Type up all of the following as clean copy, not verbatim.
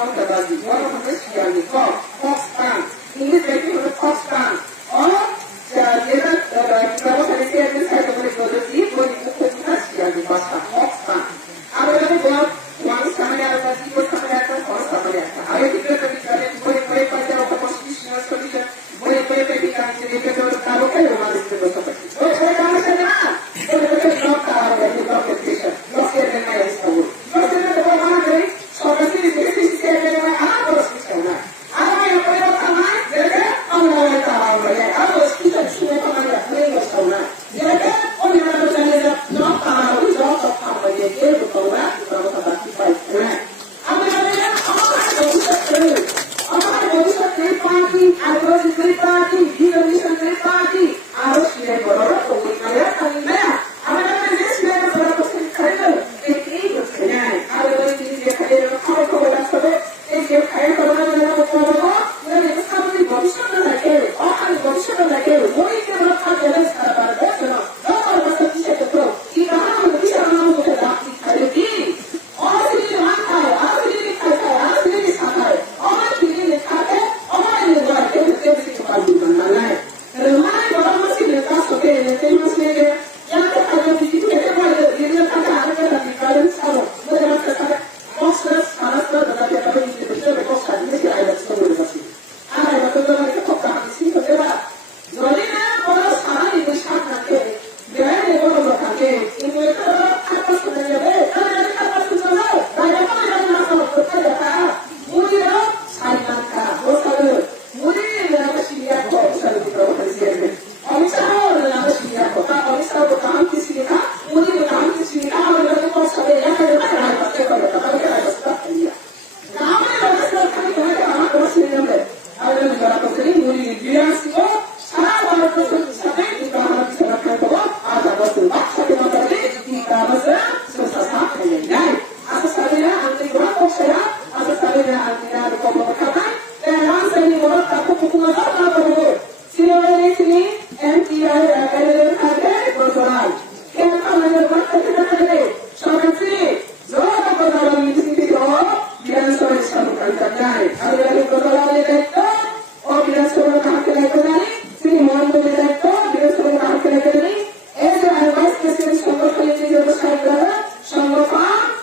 ক্ষমতাবাদী বড় হবে শিয়ালি কক্সটান ইংলিশ ব্যক্তি হলো কক্সটান শিয়ালি ভাষা কক্সটান আবার ওয়ান সামনে একটা জীবন সামনে একটা ঘর সামনে একটা আগে থেকে বই বই পাইতে ওটা কনস্টিটিউশনাল সলিউশন বই বই পেটি কাছে রেখে তো কারো কেউ মানুষ থেকে বসে থাকে ওই ওই মানুষ না ওই ওই সব কারো আছে ডক্টর পেশেন্ট ডক্টর না আছে ডক্টর না তো মানা করে সব কিছু দেখে শিখে গেলে আমার বড় শিক্ষা না আমার উপরে কথা না যেটা আমরা এটা আমরা আর শিক্ষা শুনে আমরা নেই বসো না যেটা ওই মানুষ জানে না না কারো জব সব খাওয়া দিয়ে এর তোমরা কথা বাকি পাই না আমরা আমার ভবিষ্যৎ এই পার্টি আর এই পার্টি ডিভিশন এই পার্টি আর শিরে বড় তুমি মায়া খালি না আমরা দেশ মেরে বড় কিছু খাইলো এই হচ্ছে না আর ওই যে খাইলো খাওয়া খাওয়া আসবে এই যে খাইলো খাওয়া না করব মানে সামনে ভবিষ্যৎ লাগে আর ভবিষ্যৎ লাগে ওই যে আমরা খাইতে সারা পারবে না আমার কথা কিসে তো কি আমার বিশাল নাম করে রাখি খাইলো কি অসলি মাথা আসলে খায় আসলে খায় আমার দিকে খায় আমার নির্ভর করতে কিছু পারবো না না রমাই বড় মসজিদে কাজ করে এই মসজিদে যাতে খায় কিছু খেতে পারে দিলে খায় আর একটা বিকারের ছাড়ো বলে রাখতে পারে কষ্ট সারাস্ত দাঁড়াতে পারে এই বিষয়ে কষ্ট দিতে আইলে চলে যাচ্ছে আর এটা তো আমাকে খুব কাছে হতে পারে যদি না বড় সারা এই সাথ রাখে দেয় বড় থাকে কিন্তু এটা আপস করে যাবে তাহলে এটা আপস করে যাবে তাই আমরা না করতে দেখা মুদিরা সাইমানকা ওসালে মুদিরা শিয়া ওসালে প্রভাব দিয়েছে অমিশাও না শিয়া কথা অমিশাও কাম কিসি কা মুদিরা কাম কিসি কা আমরা তো সবে একটা একটা করতে পারবে তাহলে রাস্তা দিয়া কামে রাস্তা খালি করে আমার কোসে নেবে আর যারা করতে মুদি বিয়াস কো সারা ভারত সবে ইবাদত করা করতে আজ আমাদের বাচ্চাকে মাথাতে কি কাজ সুসাসা খেলে যায় asasarina anti berapa saya asasarina anti dari komunikasi dan langsung di bawah takut hukuman apa dulu sini MTI ada bersoal kenapa menyebut kita tadi sobat sini zola bersoal di sini doa biar soal satu kali terjadi ada yang bersoal itu oh biar soal kaki lagi tadi sini mohon itu biar soal kaki lagi tadi itu advice kesini soal kali ini bersoal berapa soal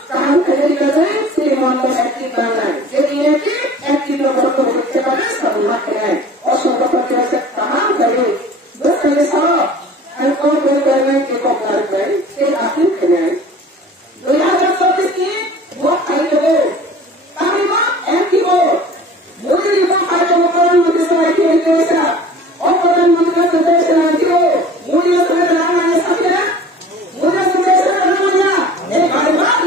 কাম করে গেছে সেই মন্ডল একটি বাংলায় যদি এটি একটি নম্বর করতে পারে সর্বমা করে অসংখ্য করতে আছে তাহার করে দোষে সব আর কোন কোন করবে কে কপার করে সেই আপনি খেলে 2024 কি ভোট খাই দেবো তাহলে একটি ভোট মোদি ভোট খাই দেবো প্রধানমন্ত্রী সবাই কে দিয়েছে ও প্রধানমন্ত্রী তো দেশে আনতে মোদি সবাই নাম আনে সাথে মোদি সবাই নাম না এই বারবার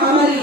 हमारी